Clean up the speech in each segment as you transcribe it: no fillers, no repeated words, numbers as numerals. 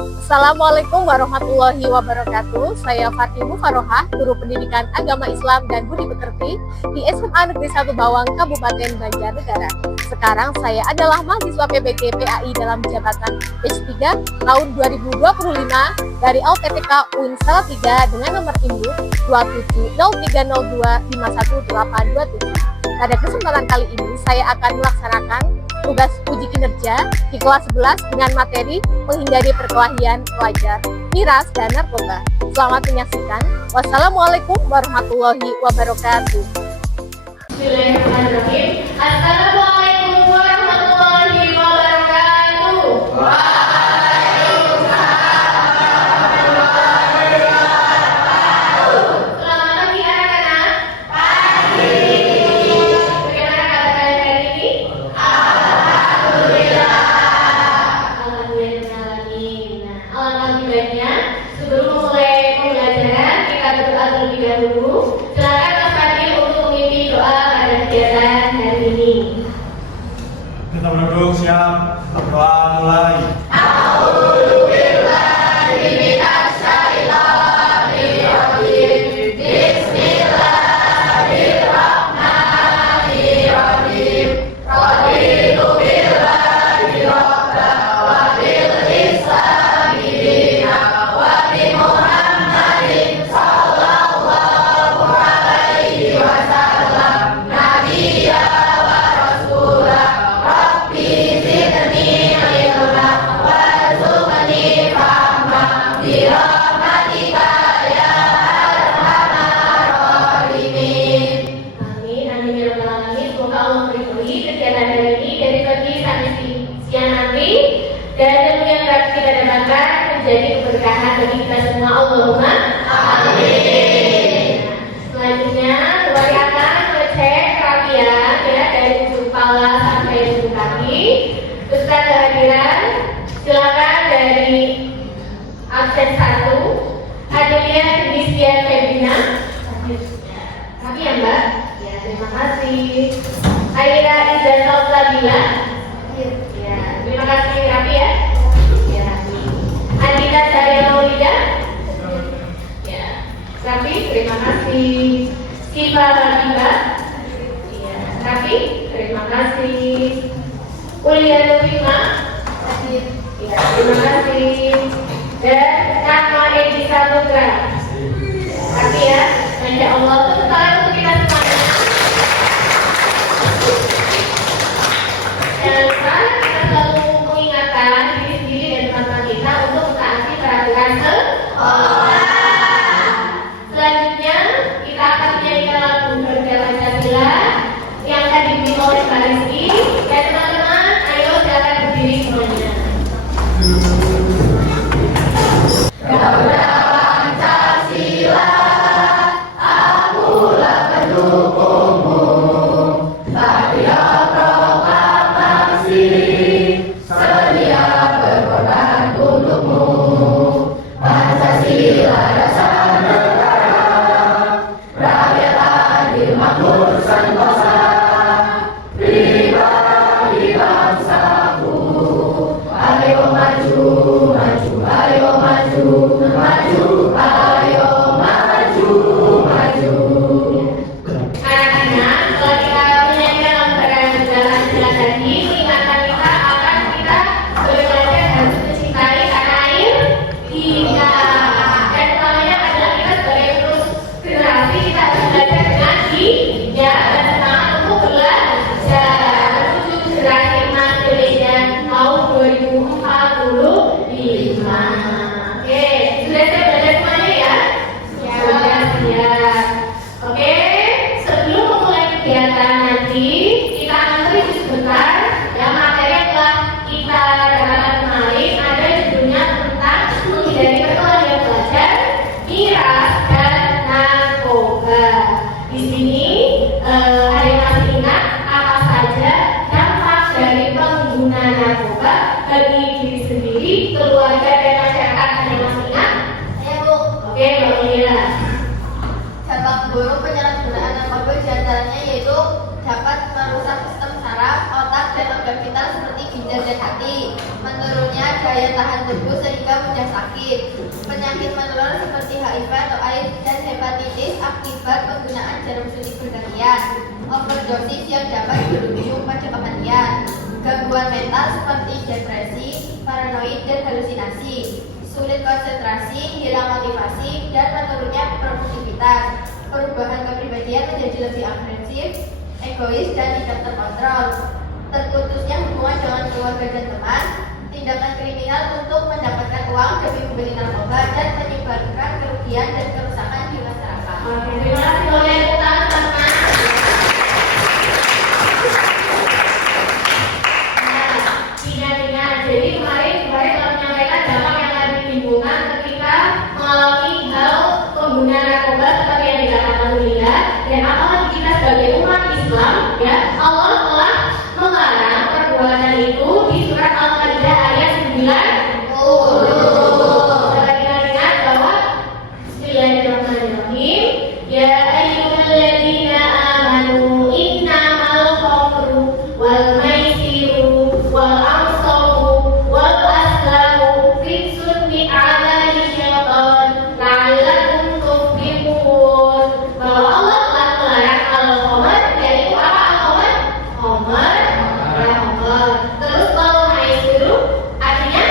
Assalamualaikum warahmatullahi wabarakatuh. Saya Fatimah Farohah, guru pendidikan agama Islam dan budi pekerti di SMA Negeri 1 Bawang, Kabupaten Banjarnegara. Sekarang saya adalah mahasiswa PBG PAI dalam jabatan S3 tahun 2025 dari LPTK UIN Salatiga dengan nomor induk 2703025187. Pada kesempatan kali ini saya akan melaksanakan tugas uji kinerja di kelas 11 dengan materi menghindari perkelahian pelajar, miras, dan narkoba. Selamat menyaksikan. Wassalamualaikum warahmatullahi wabarakatuh. Bismillahirrahmanirrahim. Assalamualaikum warahmatullahi wabarakatuh. Kita berduduk siap, berdoa mulai. Dan yang dapat kita dapatkan menjadi keberkahan bagi kita semua. Allahumma amin. Selanjutnya kembali akan ngecek kerapian ya dari ujung kepala sampai ujung kaki. Terus kehadiran silakan dari absen 1 Adelia Christian Febrina. Kami ya Mbak. Ya terima kasih. Aira Izan Sabila. Ya, terima kasih Rafi ya. Ya, Rafi. Andika Sari Maulida. Ya, Rafi, terima kasih. Siva Habibah. Ya, Rafi, terima kasih. Ulia Lufima. Ya, terima kasih. Dan Nama Edi Saputra. Rafi ya, Masya Allah itu salam untuk kita semuanya. Jangan lupa kita selalu mengingatkan diri sendiri dan teman-teman kita untuk mentaati peraturan sekolah. Selanjutnya kita akan menyanyikan lagu Garuda Pancasila yang akan dibimbing oleh Pak Rizky. Dan teman-teman, ayo silakan berdiri semuanya. Garuda Pancasila, akulah pendukungmu. Sedia berkorban untukmu. Pancasila dasar negara, rakyat adil makmur sentosa, pribadi bangsaku. Ayo maju, maju, ayo maju, maju, ayo maju, maju. Anak-anak, setelah kita menyanyikan lagu Pancasila tadi, ingatan kita akan kita belajar harus mencintai tanah air kita. Dan utamanya adalah kita sebagai terus generasi kita harus belajar dengan giat dan semangat untuk belajar menuju generasi emas Indonesia tahun 2045. Oke, sudah siap belajar semuanya ya? Sudah siap. Oke, sebelum memulai kegiatan nanti kita akan review sebentar yang materi yang telah kita dapatkan kemarin. Ada judulnya tentang menghindari perkelahian pelajar, miras, dan narkoba. Di sini ada yang masih ingat apa saja dampak dari pengguna narkoba bagi diri sendiri, keluarga, dan masyarakat? Ada yang masih ingat? Ya Bu. Oke, Mbak Mira. Dampak buruk penyalahgunaan narkoba diantaranya yaitu dapat merusak sistem saraf, otak, dan organ vital seperti ginjal dan hati. Menurunnya daya tahan tubuh sehingga mudah sakit. Penyakit menular seperti HIV atau AIDS dan hepatitis akibat penggunaan jarum suntik bergantian. Overdosis yang dapat berujung pada kematian. Gangguan mental seperti depresi, paranoid, dan halusinasi. Sulit konsentrasi, hilang motivasi, dan menurunnya produktivitas. Perubahan kepribadian menjadi lebih agresif, egois, dan tidak terkontrol. Terputusnya hubungan dengan keluarga dan teman. Tindakan kriminal untuk mendapatkan uang demi membeli narkoba dan menyebabkan kerugian dan kerusakan di masyarakat. Oke, terima kasih boleh tepuk tangan teman-teman. Ingat-ingat, jadi kemarin kalau menyampaikan dampak yang tadi ditimbulkan ketika mengalami hal penggunaan narkoba seperti yang dikatakan Mulia, dan apalagi kita sebagai umat Islam, ya Allah telah melarang perbuatan itu di surat Al-Maidah ayat 9. Sebagai ingat bahwa Bismillahirrahmanirrahim. Ya ayyuhalladzina amanu innamal khamru wal maisiru wal ansabu wal azlamu rijsun min amali syaitan la'allakum tuflihun. Bahwa Allah telah melarang al-khamr, yaitu apa al-khamr? Khamr, ya khamr. Terus wal maisiru artinya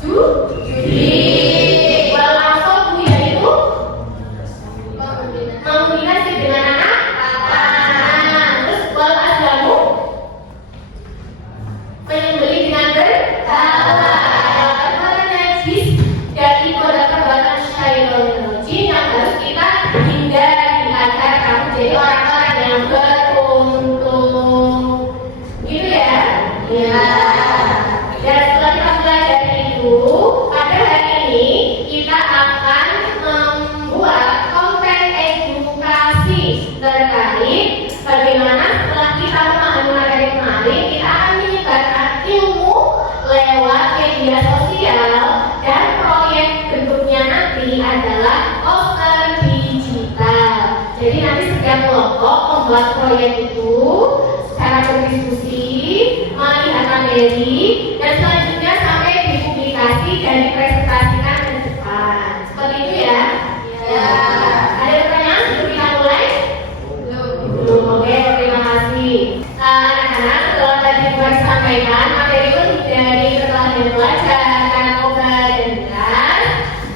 judi. Wal ansabu yaitu mengombinasi dengan anak panah. Terus wal azlamu menyembelih dengan berhala. Perbuatan najis dan itu adalah perbuatan syaitan yang harus kita hindari agar kamu jadi orang-orang yang beruntung. Gitu ya? Ya. Dan setelah kita pelajari itu, pada hari ini kita akan membuat konten edukasi terkait bagaimana setelah kita memahami materi kemarin, kita akan menyebarkan ilmu lewat media sosial, dan proyek bentuknya nanti adalah poster digital. Jadi nanti setiap kelompok membuat proyek itu secara berdiskusi, melihat materi, dan selanjutnya sampai dipublikasi dan dipresentasikan ke depan. Seperti itu ya? Ya. Ada pertanyaan sebelum kita mulai? Belum. Oke, terima kasih. Anak-anak, setelah tadi Buat sampaikan materi dari pertanian belajar, narkoba, dan gas,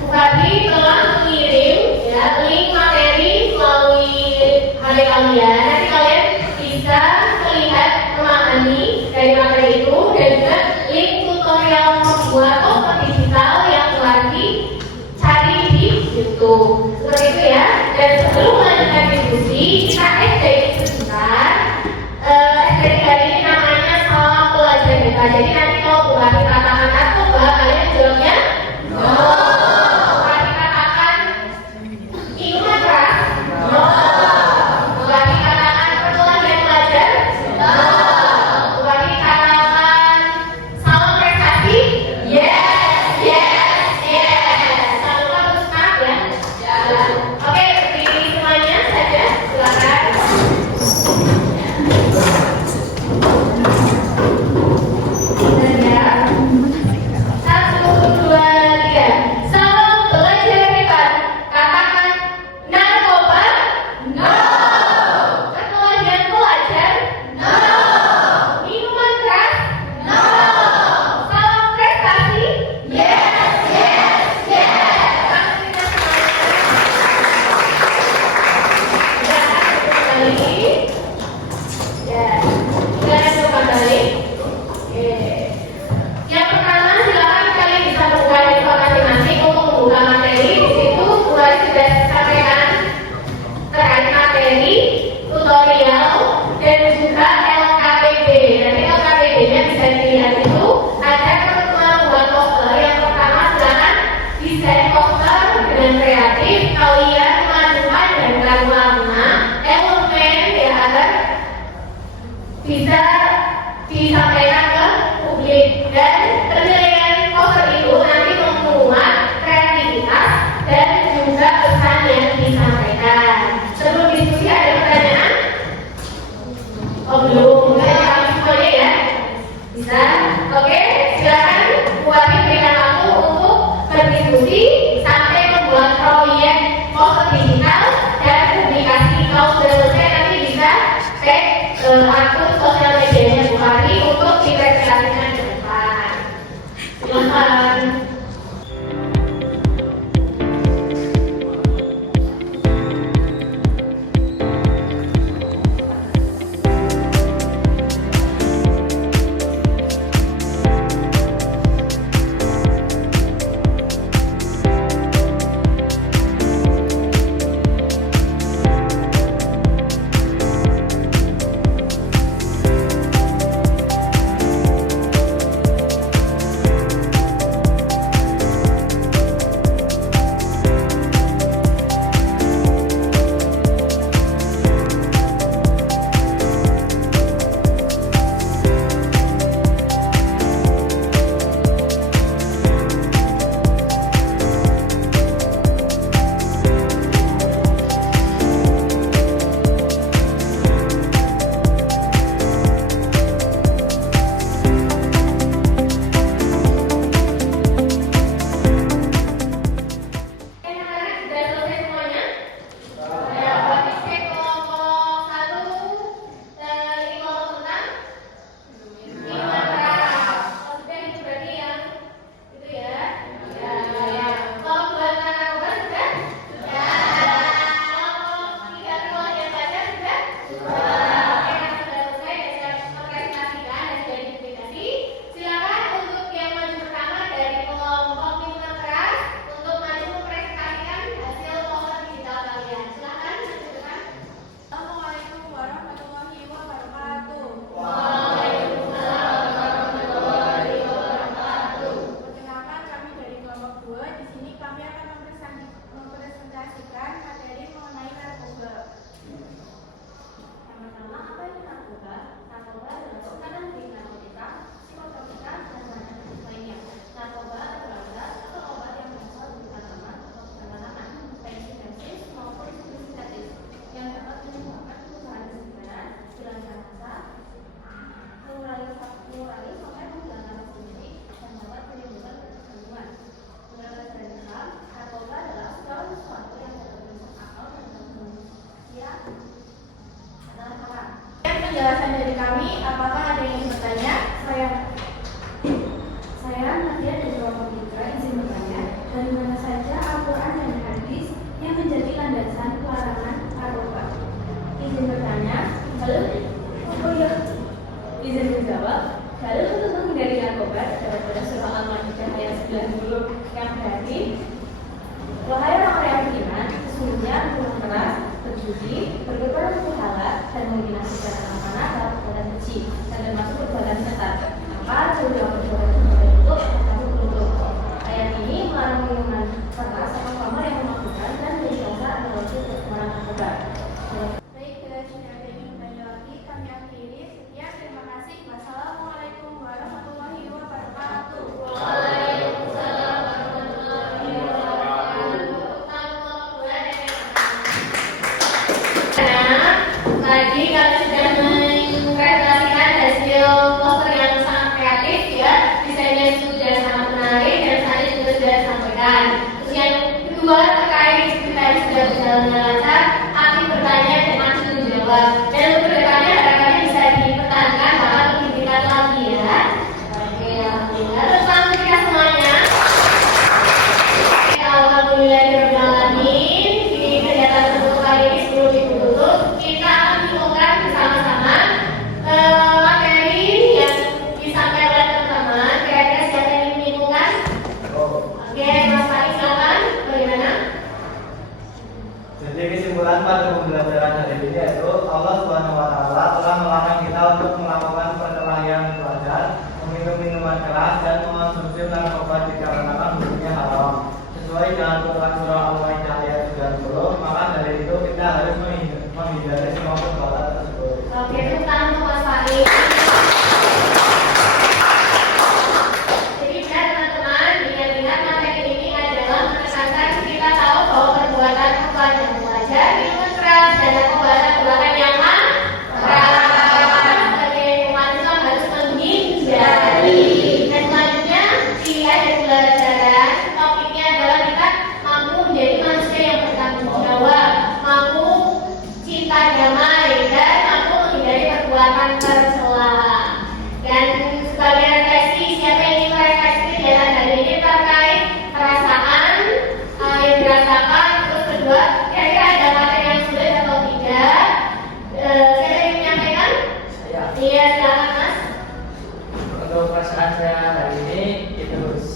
Bupati telah mengirim ya, link materi melalui HP kalian. Nanti kalian bisa melihat, memahami dari materi itu, dan juga link tutorial membuat poster digital yang telah dicari di YouTube. Seperti itu ya. Dan sebelum melanjutkan diskusi, kita SDI sebentar. SDI hari ini namanya Salam Pelajar Bebas. Jadi nanti kalau Bupati katakan narkoba, kalian jawabnya no. Bupati katakan minuman keras, no. Bupati katakan perkelahian pelajar, no. Bupati katakan salam prestasi, yes, yes, yes. Jangan lupa terus semangat ya. Oke, berdiri semuanya. Silakan. Penjelasan dari kami, apakah ada yang ingin bertanya? Saya Nadia dari kelompok 3 izin bertanya, dari mana saja Al-Quran dan hadis yang menjadi landasan pelarangan narkoba? Izin bertanya, izin menjawab. Lalu untuk menghindari narkoba dapat pada surah Al-Maidah ayat 90 yang berarti, wahai orang-orang yang beriman, sesungguhnya minuman keras, berjudi, bergebar berhala, dan menghinakan anak-anak dalam perbuatan keji dan termasuk perbuatan setan. Maka jauhilah perbuatan itu atau beruntung. Ayat ini melarang minuman keras atau khamar yang memabukkan dan menjadi dasar atau wajib untuk melarang narkoba. Baik, bila tidak ada yang bertanya lagi, kami akhiri. Sekian, terima kasih. Wassalamualaikum warahmatullahi wabarakatuh. Waalaikumsalam warahmatullahi wabarakatuh. Tadi kalian sudah mempresentasikan hasil poster yang sangat kreatif ya, desainnya sudah sangat menarik dan tadi juga sudah disampaikan. Terus yang kedua terkait kita sudah berjalan lancar, aktif bertanya dan aktif menjawab. Dan untuk kedepannya harapannya bisa dipertahankan bahkan lebih dekat lagi ya. Oke, alhamdulillah. Terus langsung kita semuanya. Alhamdulillahirobbilalamin. Di kegiatan tertutup kali ini sebelum ditutup, kita akan menemukan bersama-sama materi yang disampaikan oleh teman-teman. Kira-kira siapa yang ingin menyambungkan? Oke, Mas Fahri silakan. Bagaimana? Jadi kesimpulan pada pembelajaran hari ini yaitu Allah SWT telah melarang kita untuk melakukan perkelahian pelajar, meminum minuman keras dan mengonsumsi narkoba dikarenakan hukumnya haram. Sesuai dengan Quran surah Al-Maidah ayat 90, maka dari itu kita harus menghindari semua perbuatan tersebut. Oke, tepuk tangan untuk Mas Fahri. Jadi benar teman-teman, ingat-ingat materi ini adalah menekankan kita tahu bahwa perbuatan yang pelajar, minuman keras dan narkoba adalah perbuatan yang haram. Sebagai umat Islam harus menghindari. Dan selanjutnya di akhir pelajaran topiknya adalah kita mampu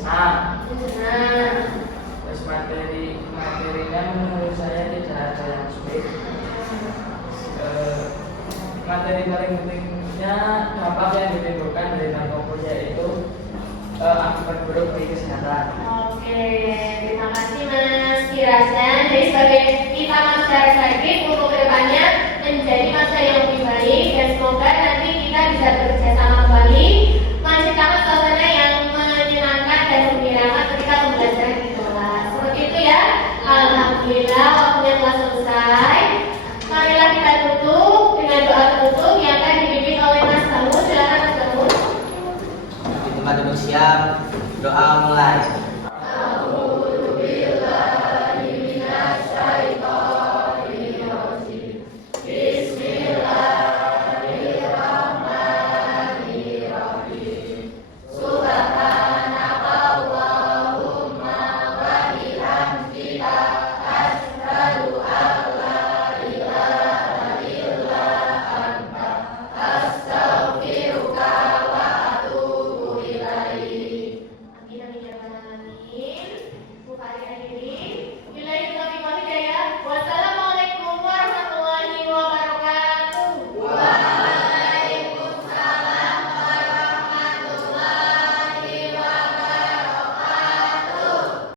Senang. Senang. Terus materinya menurut saya tidak ada yang sulit. Materi paling pentingnya dampak yang ditimbulkan dari narkoba yaitu akibat buruk bagi kesehatan. Oke, terima kasih Mas Kirasan. Jadi sebagai kita masyarakat sakit untuk kedepannya menjadi masa yang lebih baik dan semoga nanti kita bisa bekerja sama kembali menciptakan suasana yang menyenangkan dan menggembirakan ketika pembelajaran di kelas. Seperti itu ya. Alhamdulillah waktunya telah selesai. Marilah kita tutup dengan doa penutup yang akan dipimpin oleh Mas Tamu. Silakan Mas Tamu. Di tempat duduk siap, doa mulai. Amin, amin, ya Rabbal alamin.